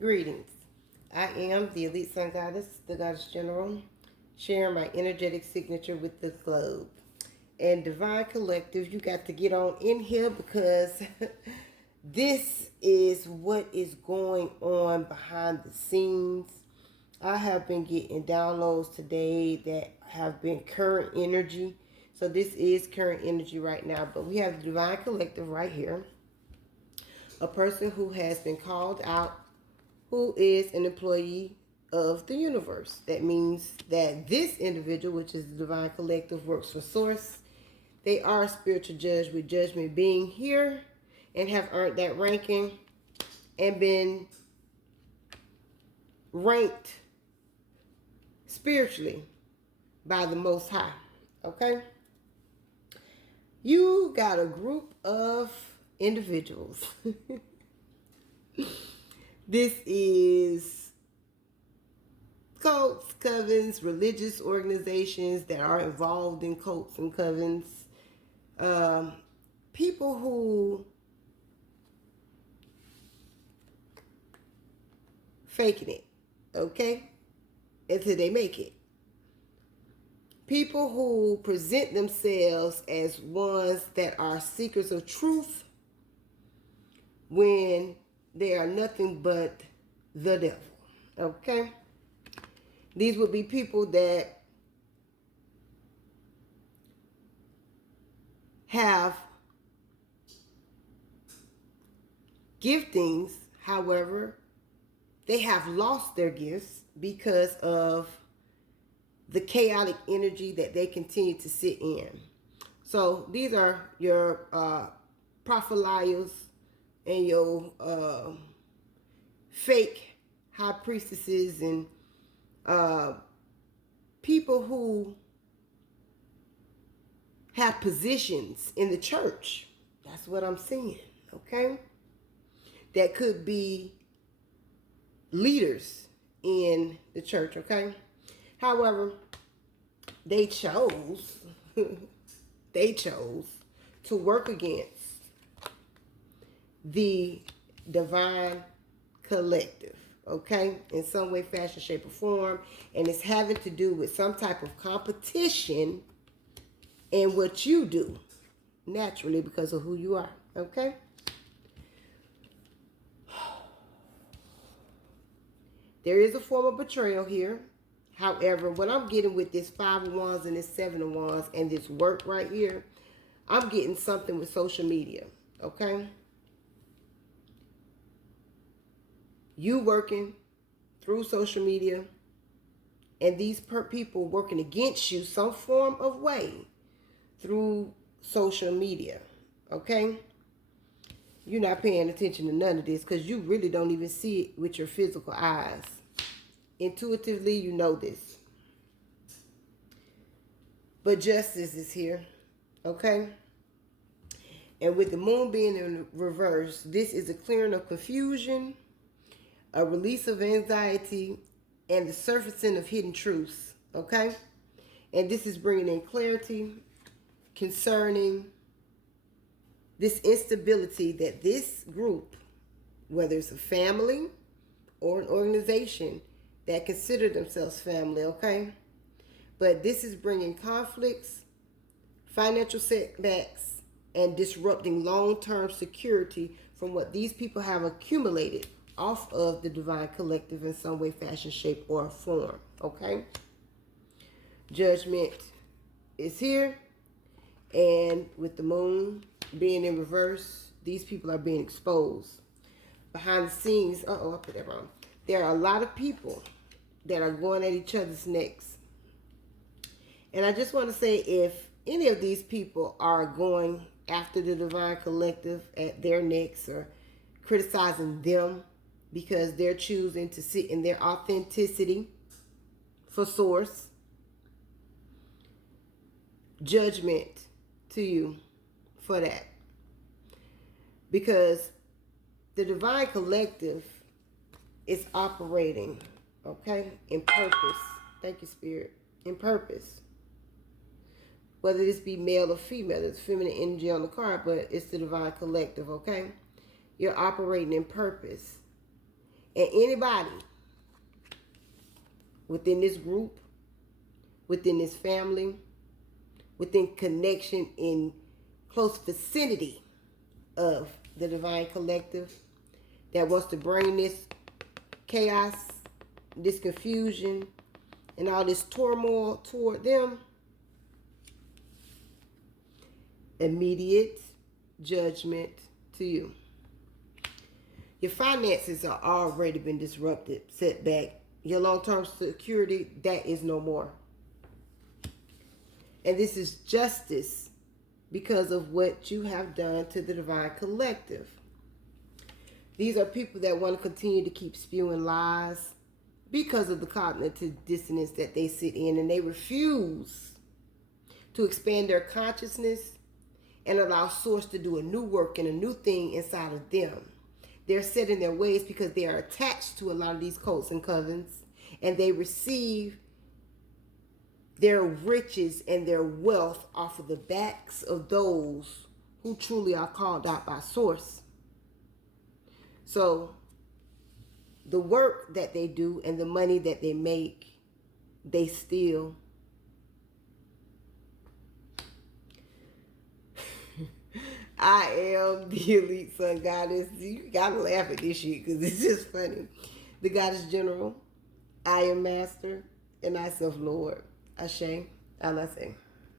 Greetings. I am the Elite Sun Goddess, the Goddess General, sharing my energetic signature with the globe. And Divine Collective, you got to get on in here because this is what is going on behind the scenes. I have been getting downloads today that have been current energy. So this is current energy right now, but we have the Divine Collective right here. A person who has been called out, who is an employee of the universe. That means that this individual, which is the Divine Collective, works for Source. They are a spiritual judge with judgment being here and have earned that ranking and been ranked spiritually by the Most High. Okay? You got a group of individuals. This is cults, covens, religious organizations that are involved in cults and covens. People who faking it, okay, until they make it. People who present themselves as ones that are seekers of truth when they are nothing but the devil, okay? These would be people that have giftings, however, they have lost their gifts because of the chaotic energy that they continue to sit in. So these are your profiles and your fake high priestesses and people who have positions in the church. That's what I'm seeing, okay? That could be leaders in the church, okay? However, they chose to work against the Divine Collective, okay, in some way, fashion, shape, or form, and it's having to do with some type of competition in what you do naturally because of who you are, okay? There is a form of betrayal here. However, what I'm getting with this 5 of Wands and this 7 of Wands and this work right here, I'm getting something with social media, okay? You working through social media and these people working against you some form of way through social media, okay? You're not paying attention to none of this because you really don't even see it with your physical eyes. Intuitively, you know this. But justice is here, okay? And with the moon being in reverse, this is a clearing of confusion, a release of anxiety, and the surfacing of hidden truths, okay? And this is bringing in clarity concerning this instability that this group, whether it's a family or an organization that consider themselves family, okay? But this is bringing conflicts, financial setbacks, and disrupting long-term security from what these people have accumulated off of the Divine Collective in some way, fashion, shape, or form, okay? Judgment is here, and with the moon being in reverse, these people are being exposed. Behind the scenes, I put that wrong. There are a lot of people that are going at each other's necks. And I just want to say, if any of these people are going after the Divine Collective at their necks or criticizing them because they're choosing to sit in their authenticity for Source, judgment to you for that. Because the Divine Collective is operating, okay, in purpose. Thank you, Spirit. In purpose. Whether this be male or female, there's feminine energy on the card, but it's the Divine Collective, okay? You're operating in purpose. And anybody within this group, within this family, within connection in close vicinity of the divine collective that wants to bring this chaos, this confusion, and all this turmoil toward them, immediate judgment to you. Your finances are already been disrupted, set back. Your long-term security, that is no more. And this is justice because of what you have done to the divine collective. These are people that want to continue to keep spewing lies because of the cognitive dissonance that they sit in, and they refuse to expand their consciousness and allow Source to do a new work and a new thing inside of them. They're set in their ways because they are attached to a lot of these cults and covens, and they receive their riches and their wealth off of the backs of those who truly are called out by Source. So the work that they do and the money that they make, they steal. I am the elite sun goddess. You gotta laugh at this shit because it's just funny. The goddess general, I am master, and I self Lord. Ashe, Allah say.